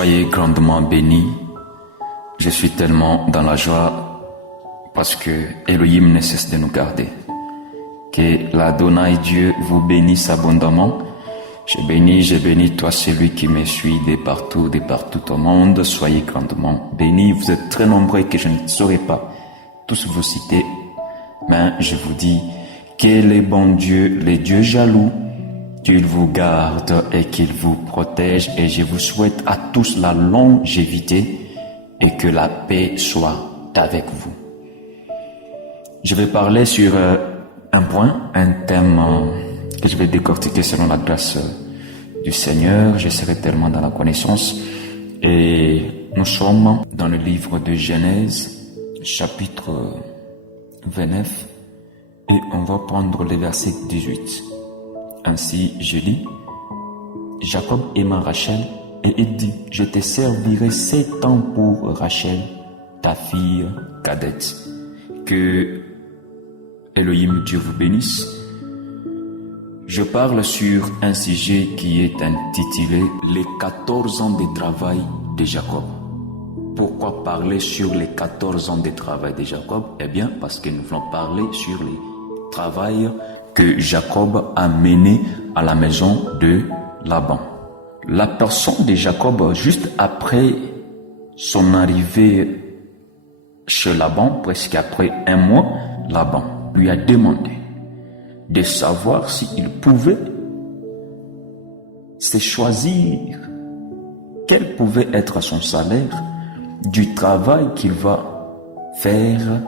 Soyez grandement bénis. Je suis tellement dans la joie parce que Elohim ne cesse de nous garder. Que l'Adonai Dieu vous bénisse abondamment. Je bénis toi celui qui me suit de partout au monde. Soyez grandement bénis. Vous êtes très nombreux que je ne saurais pas tous vous citer. Mais je vous dis que le bon Dieu, le Dieu jaloux, qu'il vous garde et qu'il vous protège. Et je vous souhaite à tous la longévité et que la paix soit avec vous. Je vais parler sur un thème que je vais décortiquer selon la grâce du Seigneur. Je serai tellement dans la connaissance. Et nous sommes dans le livre de Genèse, chapitre 29, et on va prendre le verset 18. Ainsi, je lis, Jacob aima Rachel et il dit, je te servirai 7 ans pour Rachel, ta fille cadette. Que Elohim Dieu vous bénisse. Je parle sur un sujet qui est intitulé les 14 ans de travail de Jacob. Pourquoi parler sur les 14 ans de travail de Jacob? Eh bien, parce que nous voulons parler sur les travail que Jacob a mené à la maison de Laban. La personne de Jacob, juste après son arrivée chez Laban, presque après un mois, Laban lui a demandé de savoir s'il pouvait se choisir quel pouvait être son salaire du travail qu'il va faire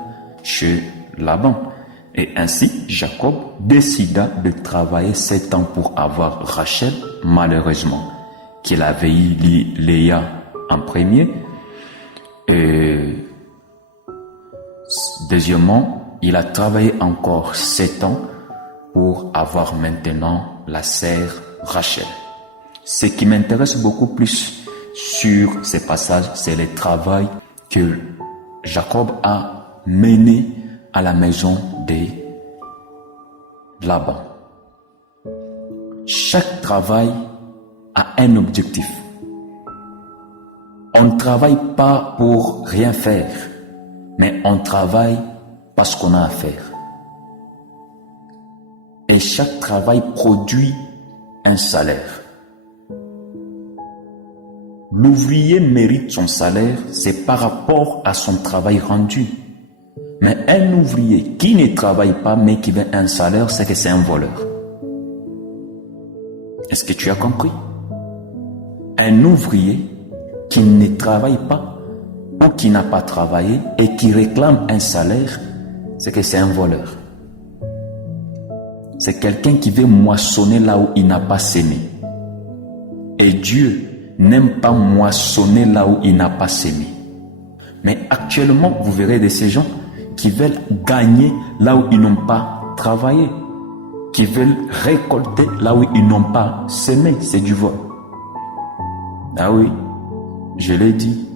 chez Laban. Et ainsi, Jacob décida de travailler 7 ans pour avoir Rachel, malheureusement, qu'il avait eu Léa en premier. Et deuxièmement, il a travaillé encore 7 ans pour avoir maintenant la sœur Rachel. Ce qui m'intéresse beaucoup plus sur ces passages, c'est le travail que Jacob a mené à la maison de Laban. Chaque travail a un objectif. On ne travaille pas pour rien faire, mais on travaille parce qu'on a à faire. Et chaque travail produit un salaire. L'ouvrier mérite son salaire, c'est par rapport à son travail rendu. Mais un ouvrier qui ne travaille pas mais qui veut un salaire, c'est que c'est un voleur. Est-ce que tu as compris? Un ouvrier qui ne travaille pas ou qui n'a pas travaillé et qui réclame un salaire, c'est que c'est un voleur. C'est quelqu'un qui veut moissonner là où il n'a pas semé. Et Dieu n'aime pas moissonner là où il n'a pas semé. Mais actuellement, vous verrez de ces gens qui veulent gagner là où ils n'ont pas travaillé, qui veulent récolter là où ils n'ont pas semé. C'est du vol. Ah oui, je l'ai dit,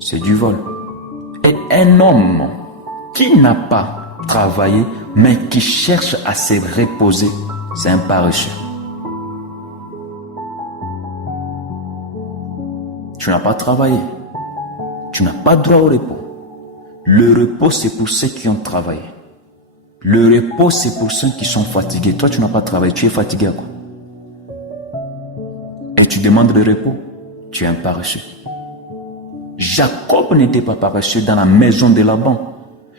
c'est du vol. Et un homme qui n'a pas travaillé, mais qui cherche à se reposer, c'est un paresseux. Tu n'as pas travaillé, tu n'as pas droit au repos. Le repos, c'est pour ceux qui ont travaillé. Le repos, c'est pour ceux qui sont fatigués. Toi, tu n'as pas travaillé, tu es fatigué à quoi? Et tu demandes le repos, tu es un paresseux. Jacob n'était pas paresseux dans la maison de Laban.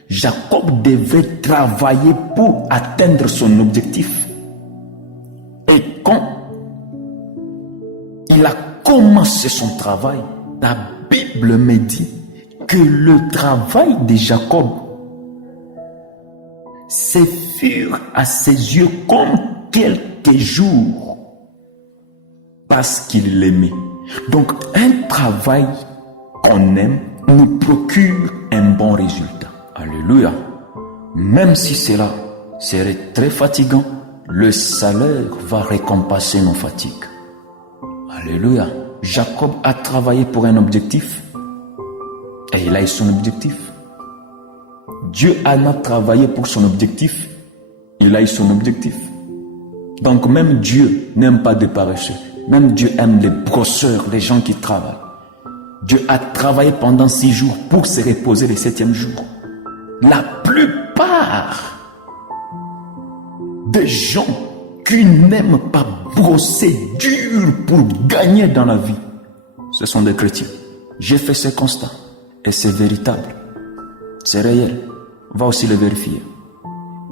Jacob devait travailler pour atteindre son objectif. Et quand il a commencé son travail, la Bible me dit que le travail de Jacob se furent à ses yeux comme quelques jours parce qu'il l'aimait. Donc un travail qu'on aime nous procure un bon résultat. Alléluia. Même si cela serait très fatigant, le salaire va récompenser nos fatigues. Alléluia. Jacob a travaillé pour un objectif. Et il a eu son objectif. Dieu a travaillé pour son objectif. Il a eu son objectif. Donc même Dieu n'aime pas des paresseux. Même Dieu aime les brosseurs, les gens qui travaillent. Dieu a travaillé pendant 6 jours pour se reposer le 7e jour. La plupart des gens qui n'aiment pas brosser dur pour gagner dans la vie, ce sont des chrétiens. J'ai fait ce constat et c'est véritable. C'est réel. Va aussi le vérifier.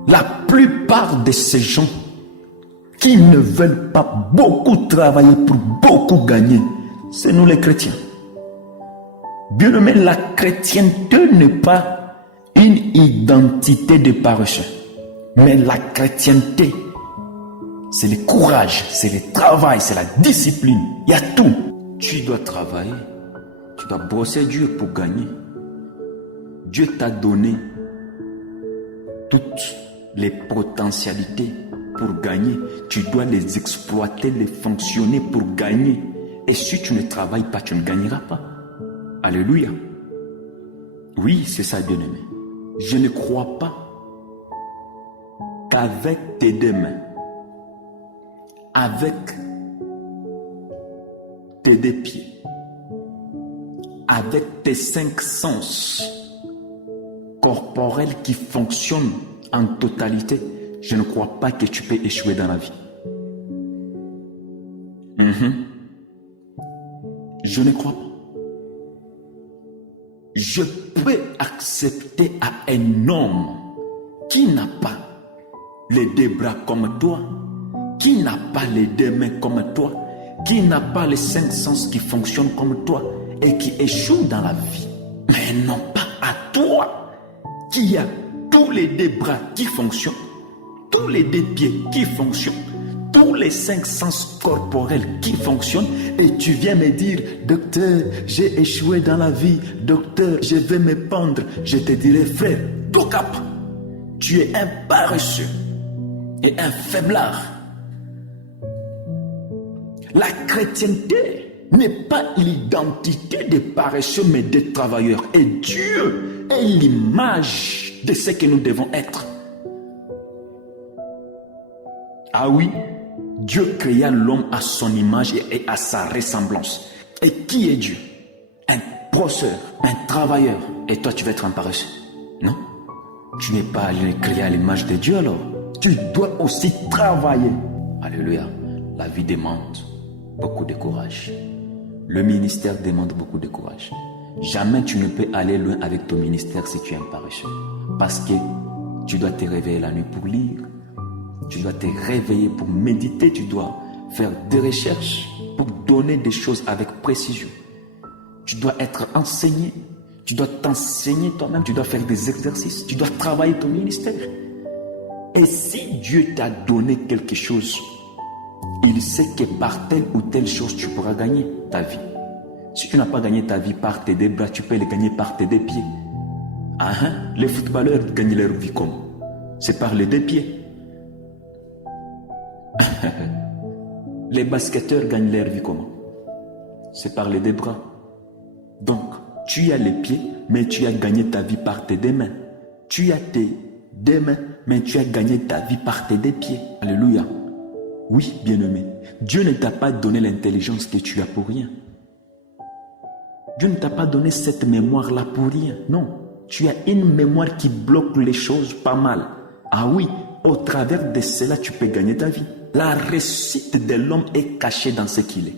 La plupart de ces gens qui ne veulent pas beaucoup travailler pour beaucoup gagner, c'est nous les chrétiens. Bien aimé, la chrétienté n'est pas une identité de paresseux. Mais la chrétienté, c'est le courage, c'est le travail, c'est la discipline. Il y a tout. Tu dois travailler. Tu dois brosser Dieu pour gagner. Dieu t'a donné toutes les potentialités pour gagner. Tu dois les exploiter, les fonctionner pour gagner. Et si tu ne travailles pas, tu ne gagneras pas. Alléluia. Oui, c'est ça, bien-aimé. Je ne crois pas qu'avec tes 2 mains, avec tes 2 pieds, avec tes 5 sens corporels qui fonctionnent en totalité, je ne crois pas que tu peux échouer dans la vie. Je ne crois pas. Je peux accepter à un homme qui n'a pas les 2 bras comme toi, qui n'a pas les 2 mains comme toi, qui n'a pas les 5 sens qui fonctionnent comme toi et qui échoue dans la vie. Mais non pas à toi qui a tous les 2 bras qui fonctionnent, tous les 2 pieds qui fonctionnent, tous les 5 sens corporels qui fonctionnent et tu viens me dire, docteur, j'ai échoué dans la vie, docteur, je vais me pendre. Je te dirai, frère, tout cap, tu es un paresseux et un faiblard. La chrétienté n'est pas l'identité des paresseux mais des travailleurs. Et Dieu est l'image de ce que nous devons être. Ah oui, Dieu créa l'homme à son image et à sa ressemblance. Et qui est Dieu? Un brosseur, un travailleur. Et toi, tu vas être un paresseux? Non? Tu n'es pas créé à l'image de Dieu alors. Tu dois aussi travailler. Alléluia. La vie demande beaucoup de courage. Le ministère demande beaucoup de courage. Jamais tu ne peux aller loin avec ton ministère si tu es un paresseux. Parce que tu dois te réveiller la nuit pour lire. Tu dois te réveiller pour méditer. Tu dois faire des recherches pour donner des choses avec précision. Tu dois être enseigné. Tu dois t'enseigner toi-même. Tu dois faire des exercices. Tu dois travailler ton ministère. Et si Dieu t'a donné quelque chose, il sait que par telle ou telle chose, tu pourras gagner ta vie. Si tu n'as pas gagné ta vie par tes 2 bras, tu peux les gagner par tes 2 pieds. Les footballeurs gagnent leur vie comment? C'est par les 2 pieds. Les basketteurs gagnent leur vie comment? C'est par les 2 bras. Donc, tu as les pieds, mais tu as gagné ta vie par tes 2 mains. Tu as tes 2 mains, mais tu as gagné ta vie par tes 2 pieds. Alléluia. Oui, bien-aimé, Dieu ne t'a pas donné l'intelligence que tu as pour rien. Dieu ne t'a pas donné cette mémoire-là pour rien. Non, tu as une mémoire qui bloque les choses pas mal. Ah oui, au travers de cela, tu peux gagner ta vie. La réussite de l'homme est cachée dans ce qu'il est.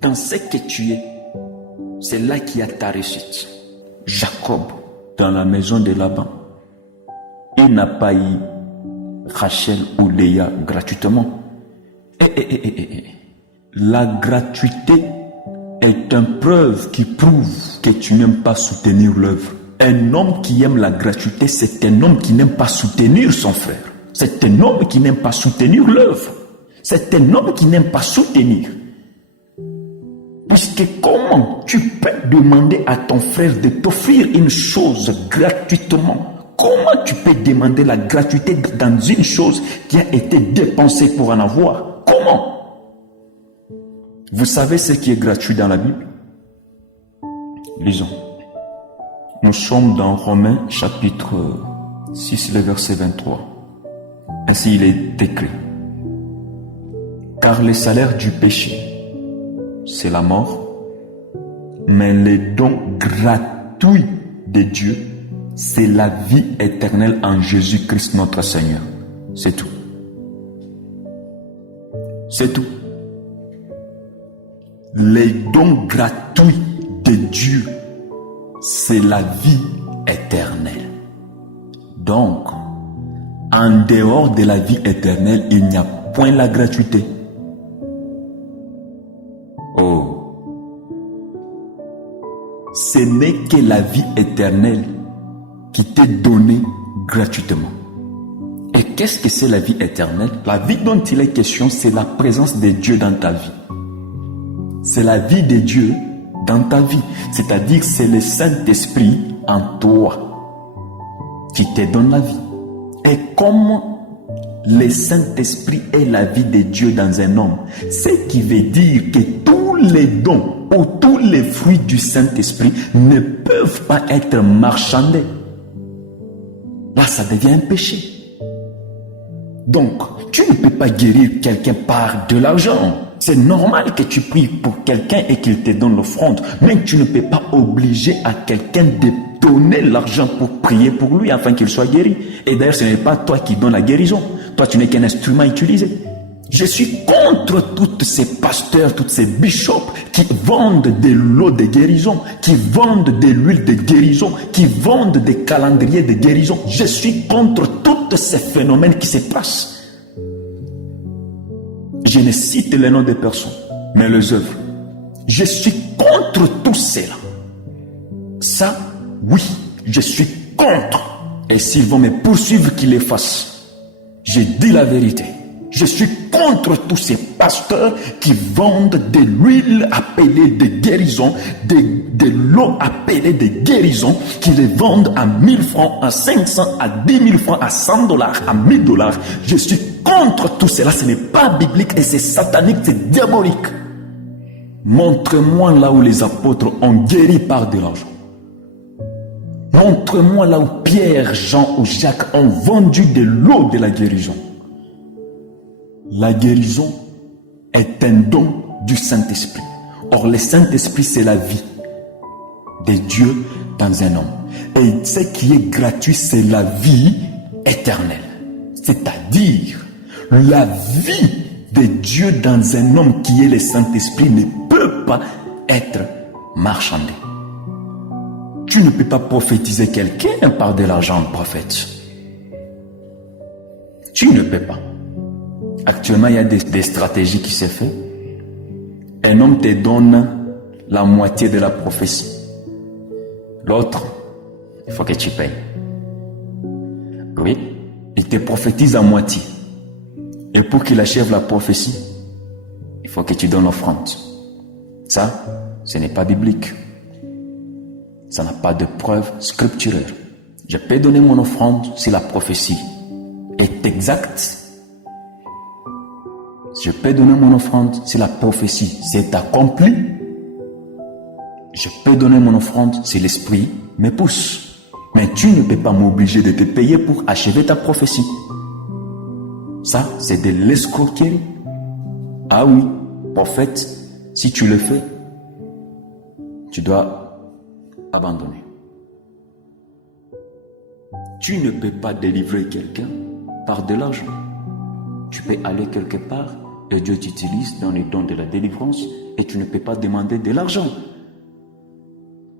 Dans ce que tu es, c'est là qu'il y a ta réussite. Jacob, dans la maison de Laban, il n'a pas eu Rachel ou Léa gratuitement. La gratuité est une preuve qui prouve que tu n'aimes pas soutenir l'œuvre. Un homme qui aime la gratuité, c'est un homme qui n'aime pas soutenir son frère. C'est un homme qui n'aime pas soutenir l'œuvre. C'est un homme qui n'aime pas soutenir. Puisque comment tu peux demander à ton frère de t'offrir une chose gratuitement? Comment tu peux demander la gratuité dans une chose qui a été dépensée pour en avoir? Comment? Vous savez ce qui est gratuit dans la Bible? Lisons. Nous sommes dans Romains chapitre 6, le verset 23. Ainsi il est écrit. Car le salaire du péché, c'est la mort. Mais le don gratuit de Dieu, c'est la vie éternelle en Jésus-Christ notre Seigneur. C'est tout. C'est tout. Les dons gratuits de Dieu, c'est la vie éternelle. Donc, en dehors de la vie éternelle, il n'y a point la gratuité. Oh. Ce n'est que la vie éternelle qui t'est donnée gratuitement. Et qu'est-ce que c'est la vie éternelle? La vie dont il est question, c'est la présence de Dieu dans ta vie. C'est la vie de Dieu dans ta vie. C'est-à-dire, c'est le Saint-Esprit en toi qui te donne la vie. Et comme le Saint-Esprit est la vie de Dieu dans un homme, ce qui veut dire que tous les dons ou tous les fruits du Saint-Esprit ne peuvent pas être marchandés. Là, ça devient un péché. Donc, tu ne peux pas guérir quelqu'un par de l'argent. C'est normal que tu pries pour quelqu'un et qu'il te donne l'offrande, mais tu ne peux pas obliger à quelqu'un de donner l'argent pour prier pour lui afin qu'il soit guéri. Et d'ailleurs, ce n'est pas toi qui donnes la guérison. Toi, tu n'es qu'un instrument utilisé. Je suis contre tous ces pasteurs, tous ces bishops qui vendent de l'eau de guérison, qui vendent de l'huile de guérison, qui vendent des calendriers de guérison. Je suis contre tous ces phénomènes qui se passent. Je ne cite les noms des personnes, mais les œuvres. Je suis contre tout cela. Ça, oui, je suis contre. Et s'ils vont me poursuivre, qu'ils les fassent. Je dis la vérité. Je suis contre tous ces pasteurs qui vendent de l'huile appelée de guérison, de l'eau appelée de guérison, qui les vendent à 1000 francs, à 500, à 10 000 francs, à 100 dollars, à 1000 dollars. Je suis contre tout cela. Ce n'est pas biblique et c'est satanique, c'est diabolique. Montre-moi là où les apôtres ont guéri par de l'argent. Montre-moi là où Pierre, Jean ou Jacques ont vendu de l'eau de la guérison. La guérison est un don du Saint-Esprit. Or, le Saint-Esprit, c'est la vie de Dieu dans un homme. Et ce qui est gratuit, c'est la vie éternelle. C'est-à-dire, la vie de Dieu dans un homme qui est le Saint-Esprit ne peut pas être marchandée. Tu ne peux pas prophétiser quelqu'un par de l'argent, prophète. Tu ne peux pas. Actuellement, il y a des stratégies qui se font. Un homme te donne la moitié de la prophétie. L'autre, il faut que tu payes. Oui, il te prophétise à moitié. Et pour qu'il achève la prophétie, il faut que tu donnes l'offrande. Ça, ce n'est pas biblique. Ça n'a pas de preuve scripturaire. Je peux donner mon offrande si la prophétie est exacte. Je peux donner mon offrande si la prophétie s'est accomplie. Je peux donner mon offrande si l'esprit me pousse. Mais tu ne peux pas m'obliger de te payer pour achever ta prophétie. Ça, c'est de l'escroquerie. Ah oui, prophète, si tu le fais, tu dois abandonner. Tu ne peux pas délivrer quelqu'un par de l'argent. Tu peux aller quelque part et Dieu t'utilise dans les dons de la délivrance et tu ne peux pas demander de l'argent.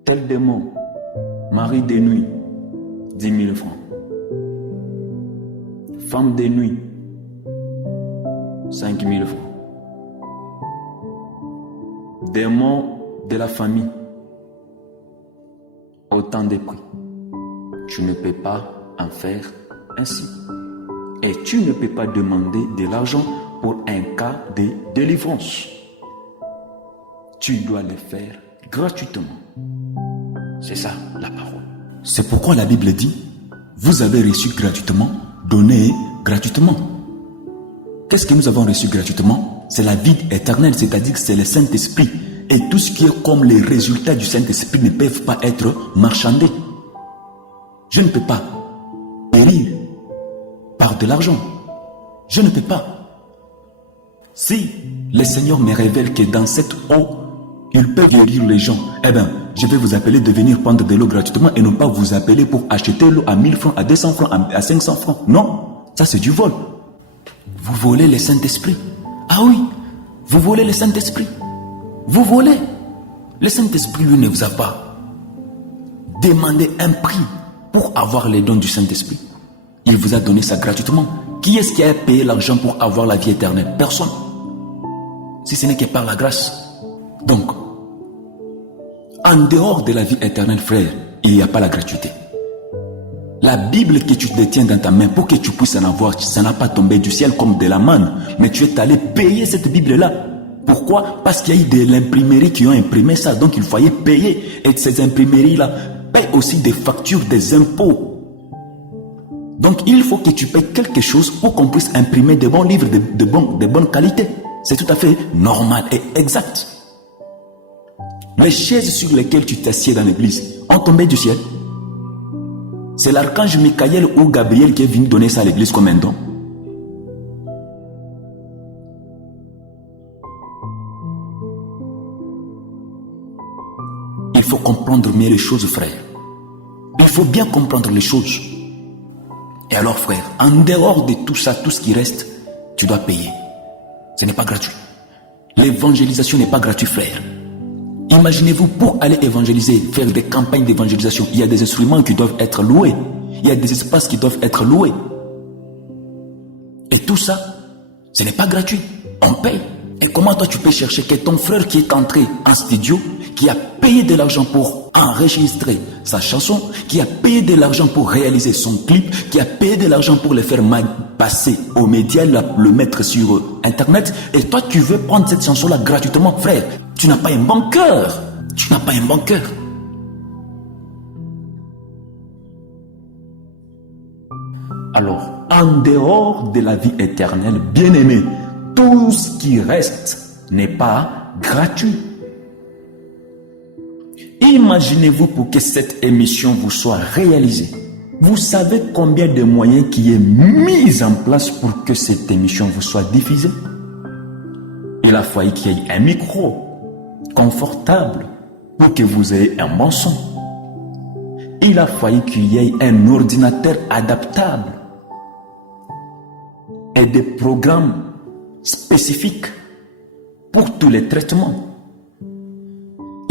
Tel démon, mari de nuit, 10 000 francs. Femme de nuit, 5 000 francs. Démon de la famille, autant de prix. Tu ne peux pas en faire ainsi. Et tu ne peux pas demander de l'argent pour un cas de délivrance. Tu dois le faire gratuitement. C'est ça la parole. C'est pourquoi la Bible dit, vous avez reçu gratuitement, donnez gratuitement. Qu'est-ce que nous avons reçu gratuitement? C'est la vie éternelle, c'est-à-dire que c'est le Saint-Esprit. Et tout ce qui est comme les résultats du Saint-Esprit ne peuvent pas être marchandés. Je ne peux pas périr par de l'argent. Je ne peux pas. Si le Seigneur me révèle que dans cette eau, Ils peuvent guérir les gens. Eh bien, je vais vous appeler de venir prendre de l'eau gratuitement et non pas vous appeler pour acheter l'eau à 1000 francs, à 200 francs, à 500 francs. Non, ça c'est du vol. Vous volez le Saint-Esprit. Ah oui, vous volez le Saint-Esprit. Vous volez. Le Saint-Esprit, lui, ne vous a pas demandé un prix pour avoir les dons du Saint-Esprit. Il vous a donné ça gratuitement. Qui est-ce qui a payé l'argent pour avoir la vie éternelle? Personne. Si ce n'est que par la grâce. Donc, en dehors de la vie éternelle, frère, il n'y a pas la gratuité. La Bible que tu détiens dans ta main, pour que tu puisses en avoir, ça n'a pas tombé du ciel comme de la manne. Mais tu es allé payer cette Bible-là. Pourquoi? Parce qu'il y a eu de l'imprimerie qui ont imprimé ça. Donc il fallait payer. Et ces imprimeries-là payent aussi des factures, des impôts. Donc il faut que tu payes quelque chose pour qu'on puisse imprimer de bons livres de bonne qualité. C'est tout à fait normal et exact. Les chaises sur lesquelles tu t'assieds dans l'église ont tombé du ciel. C'est l'archange Michael ou Gabriel qui est venu donner ça à l'église comme un don. Il faut comprendre mieux les choses, frère. Il faut bien comprendre les choses. Et alors, frère, en dehors de tout ça, tout ce qui reste, tu dois payer. Ce n'est pas gratuit. L'évangélisation n'est pas gratuite, frère. Imaginez-vous, pour aller évangéliser, faire des campagnes d'évangélisation, il y a des instruments qui doivent être loués. Il y a des espaces qui doivent être loués. Et tout ça, ce n'est pas gratuit. On paye. Et comment toi tu peux chercher que ton frère qui est entré en studio, qui a payé de l'argent pour enregistrer sa chanson, qui a payé de l'argent pour réaliser son clip, qui a payé de l'argent pour le faire passer aux médias, le mettre sur Internet, et toi tu veux prendre cette chanson-là gratuitement, frère? Tu n'as pas un bon cœur. Tu n'as pas un bon cœur. Alors, en dehors de la vie éternelle, bien-aimé, tout ce qui reste n'est pas gratuit. Imaginez-vous pour que cette émission vous soit réalisée. Vous savez combien de moyens qui est mis en place pour que cette émission vous soit diffusée? Il a fallu qu'il y ait un micro confortable pour que vous ayez un bon son. Il a fallu qu'il y ait un ordinateur adaptable et des programmes spécifiques pour tous les traitements.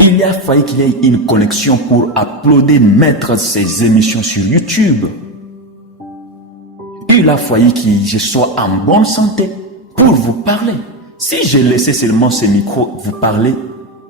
Il a fallu qu'il y ait une connexion pour uploader, mettre ces émissions sur YouTube. Il a fallu que je sois en bonne santé pour vous parler. Si j'ai laissé seulement ce micro vous parler,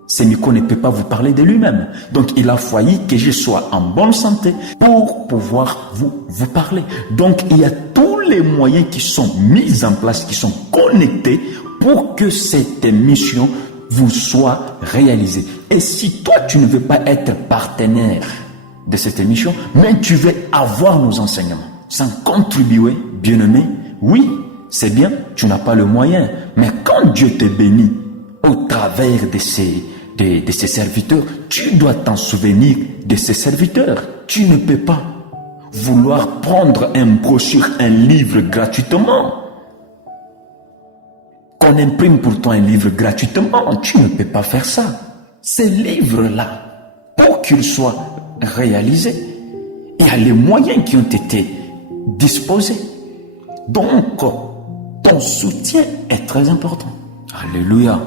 ce micro ne peut pas vous parler de lui-même. Donc il a fallu que je sois en bonne santé pour pouvoir vous parler. Donc il y a tous les moyens qui sont mis en place, qui sont connectés pour que cette émission vous soit réalisée. Et si toi tu ne veux pas être partenaire de cette émission, mais tu veux avoir nos enseignements sans contribuer, bien-aimé, oui, c'est bien, tu n'as pas le moyen. Mais quand Dieu te bénit au travers de ces serviteurs, tu dois t'en souvenir de ces serviteurs. Tu ne peux pas vouloir prendre un brochure, un livre gratuitement. Qu'on imprime pour toi un livre gratuitement, tu ne peux pas faire ça. Ces livres-là, pour qu'ils soient réalisés, il y a les moyens qui ont été disposés. Donc, ton soutien est très important. Alléluia.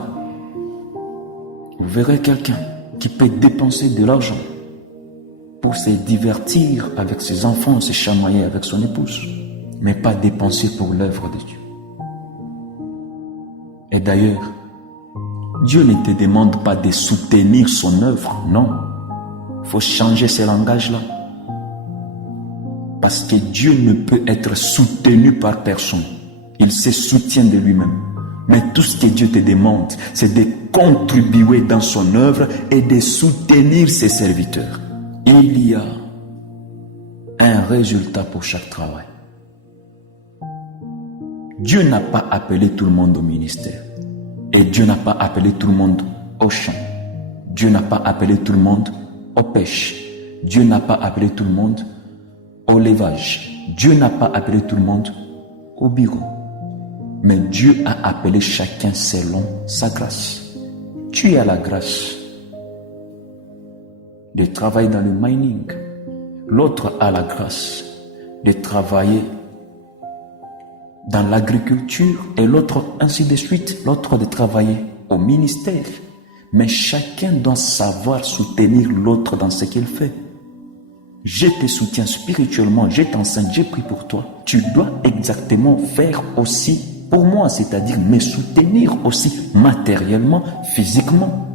Vous verrez quelqu'un qui peut dépenser de l'argent pour se divertir avec ses enfants, se chamailler avec son épouse, mais pas dépenser pour l'œuvre de Dieu. Et d'ailleurs, Dieu ne te demande pas de soutenir son œuvre, non. Il faut changer ce langage-là. Parce que Dieu ne peut être soutenu par personne. Il se soutient de lui-même. Mais tout ce que Dieu te demande, c'est de contribuer dans son œuvre et de soutenir ses serviteurs. Il y a un résultat pour chaque travail. Dieu n'a pas appelé tout le monde au ministère. Et Dieu n'a pas appelé tout le monde au chant. Dieu n'a pas appelé tout le monde aux pêches. Dieu n'a pas appelé tout le monde au levage. Dieu n'a pas appelé tout le monde au bureau. Mais Dieu a appelé chacun selon sa grâce. Tu as la grâce de travailler dans le mining. L'autre a la grâce de travailler dans l'agriculture et l'autre ainsi de suite. L'autre de travailler au ministère. Mais chacun doit savoir soutenir l'autre dans ce qu'il fait. Je te soutiens spirituellement, je t'enseigne, j'ai pris pour toi. Tu dois exactement faire aussi pour moi, c'est-à-dire me soutenir aussi matériellement, physiquement,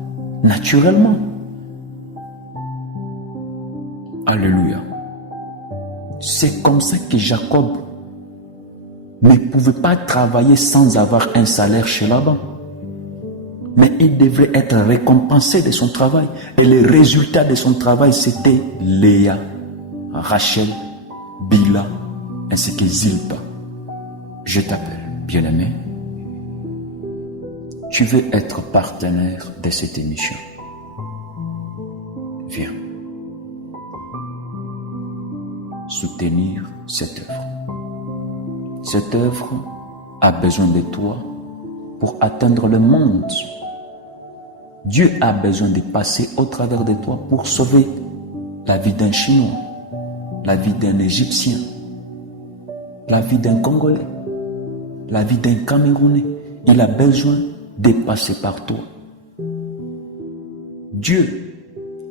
naturellement. Alléluia. C'est comme ça que Jacob ne pouvait pas travailler sans avoir un salaire chez Laban. Mais il devrait être récompensé de son travail. Et le résultat de son travail, c'était Léa, Rachel, Bila, ainsi que Zilpa. Je t'appelle, bien-aimé. Tu veux être partenaire de cette émission. Viens. Soutenir cette œuvre. Cette œuvre a besoin de toi pour atteindre le monde. Dieu a besoin de passer au travers de toi pour sauver la vie d'un Chinois, la vie d'un Égyptien, la vie d'un Congolais, la vie d'un Camerounais. Il a besoin de passer par toi. Dieu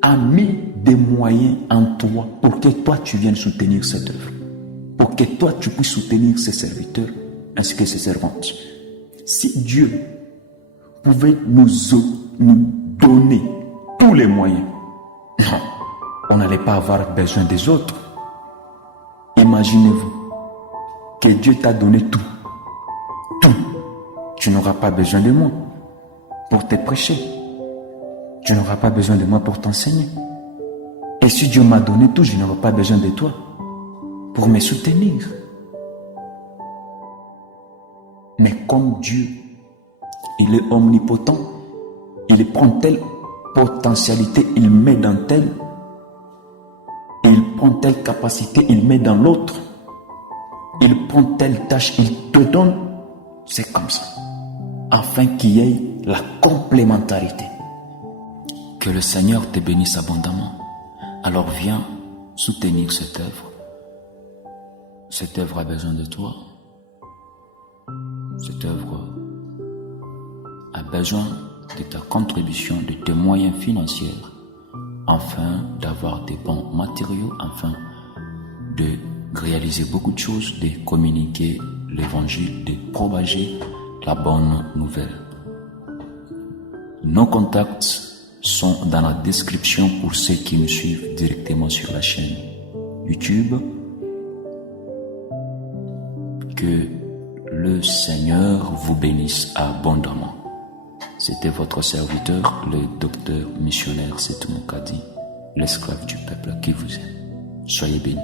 a mis des moyens en toi pour que toi tu viennes soutenir cette œuvre, pour que toi tu puisses soutenir ses serviteurs ainsi que ses servantes. Si Dieu pouvait nous donner tous les moyens, non, on n'allait pas avoir besoin des autres. Imaginez-vous que Dieu t'a donné tout. Tout. Tu n'auras pas besoin de moi pour te prêcher. Tu n'auras pas besoin de moi pour t'enseigner. Et si Dieu m'a donné tout, je n'aurai pas besoin de toi pour me soutenir. Mais comme Dieu, il est omnipotent, il prend telle potentialité, il met dans telle, il prend telle capacité, il met dans l'autre, il prend telle tâche, il te donne, c'est comme ça, afin qu'il y ait la complémentarité. Que le Seigneur te bénisse abondamment. Alors viens soutenir cette œuvre. Cette œuvre a besoin de toi. Cette œuvre a besoin de ta contribution, de tes moyens financiers, afin d'avoir des bons matériaux, afin de réaliser beaucoup de choses, de communiquer l'évangile, de propager la bonne nouvelle. Nos contacts sont dans la description pour ceux qui nous suivent directement sur la chaîne YouTube. Que le Seigneur vous bénisse abondamment. C'était votre serviteur, le docteur missionnaire Setou Moukadi, l'esclave du peuple qui vous aime. Soyez bénis.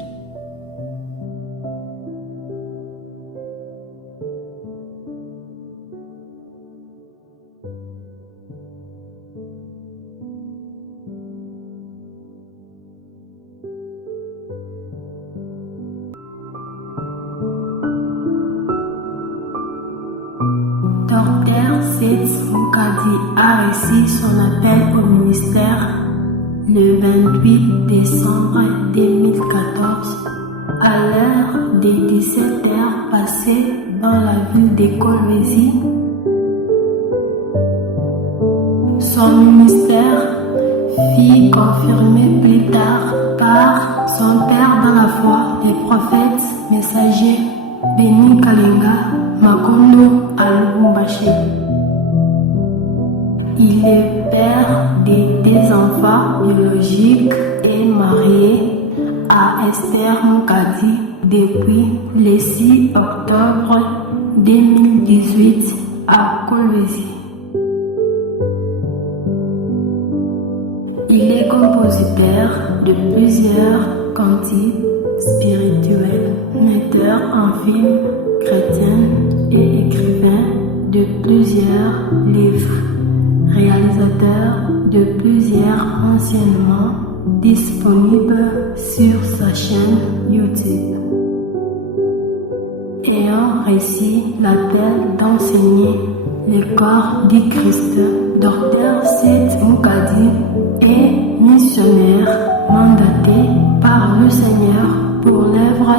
Dr Setou Moukadi a reçu son appel au ministère le 28 décembre 2014 à l'heure des 17h passées dans la ville de Kolwezi. Son ministère fut confirmé plus tard par son père dans la foi, le prophète messager Beni Kalenga Makondo Al-Bumbashi. Il est père de 2 enfants biologiques et marié à Esther Moukadi depuis le 6 octobre 2018 à Kolwezi. Il est compositeur de plusieurs cantiques spirituels, metteur en film chrétien et écrivain de plusieurs livres, réalisateur de plusieurs enseignements disponibles sur sa chaîne YouTube. Ayant reçu l'appel d'enseigner le corps du Christ Dr. Seth Mukadi est missionnaire mandaté par le Seigneur pour l'œuvre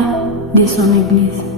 de son Église.